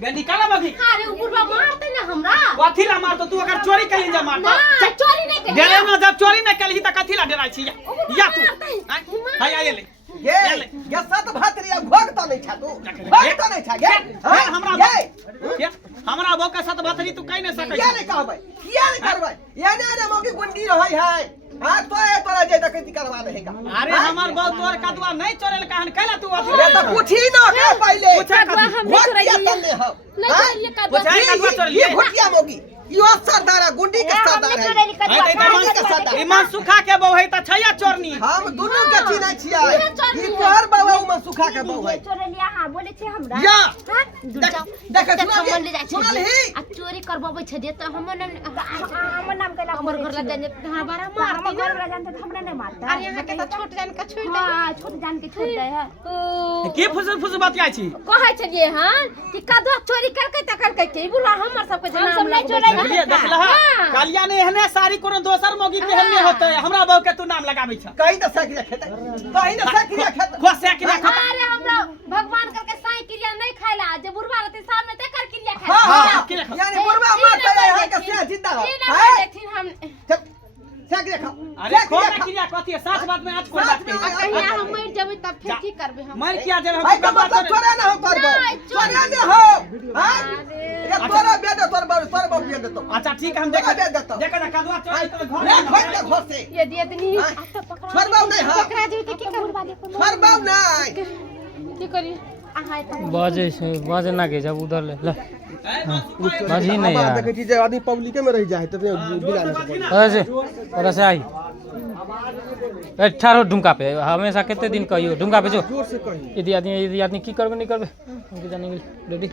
गे निकाला मगी अरे ऊपर मारते ना हमरा कथी ला मारतो तू अगर चोरी कइले जा मारतो ना चोरी नहीं कर डेरे में जब चोरी नहीं कइली त कथी ला डराई छी या तू हाय आइले गे सत भातरिया भोगता नहीं छा तू भोगता नहीं छा गे हमरा बो के सत भातरी तू कहि न सकै किया नहीं कहबै किया नहीं करबै एने एने मोगी गुंडी रहै है हां तोरा जे डकैती करवा देगा अरे हमार बो तोर कदवा नहीं चोरेल कहन कैला तू अरे तो पूछी न के पहले पूछा हम नहीं चोरी तन्ने हो नहीं चोरी कदवा कदवा चोरेल ये भुटिया मोगी यो सरदारा गुंडी के सरदार है ईमान सुखा के बो है त छैया चोरनी हम दोनों के चिन्ह छिया ई तोहर बाबा उमा सुखा के बो है चोरी लिया हां बोले छे हमरा या देख हम ले जाय सुनल ही आ चोरी करबबै छे दे त हमर नाम कैला हमर घर ला जाने हमारा मार हमर घर ला जानते हमरा नहीं मारता अरे यहां के त छोट जान के छोड़ दे हां छोट जान के छोड़ दे है के फुस बतिया छी कहै छलिए हां कि कदवा चोरी करके त करके के बोला हमर सब के नाम नहीं चोरी देखलह कालिया ने एहने सारी कोनो दोसर मोगी पहनने होतै हमरा बहू के तू नाम लगाबै छ कहीं तो साइकिल खेते कहीं तो साइकिल खेते खो साइकिल खा अरे हमरा भगवान करके साइकिल नहीं खाइला जे बुढ़वा रहते सामने ते कर क्रिया हां खाइला यानी बुढ़वा मारता है के से जिंदा हो देखिन हम साइकिल खा अरे कौन क्रिया कथी है सच बात में आज कोई बात नहीं कहिया हम मर जेबै तब फिर की करबे हम मर किया जब भाई हम तो मतलब छोड़ा ना हो करबो छोड़ा ना हो हां ये तोरा बेद तोर बाबू बेद तो अच्छा ठीक है हम देख देख ना कदवा चोरी तो घर ले खोल के घर से ये दिए तनी तो पकड़ा छोड़बाऊ नहीं हां पकड़ा जेबै त की करबा दे छोड़बाऊ नहीं की करी आहाय त बाजे ना के जब उधर ले बाजी नहीं यार देखे जे आदमी पब्लिक में रह जाए तो बिना ऐसे और ऐसे आई ए ठारो ढुंका पे हमेशा कितने दिन कहियो ढुंका पे जो जोर से कही यदि आदमी की करबे नहीं करबे उनके जाने के रेडी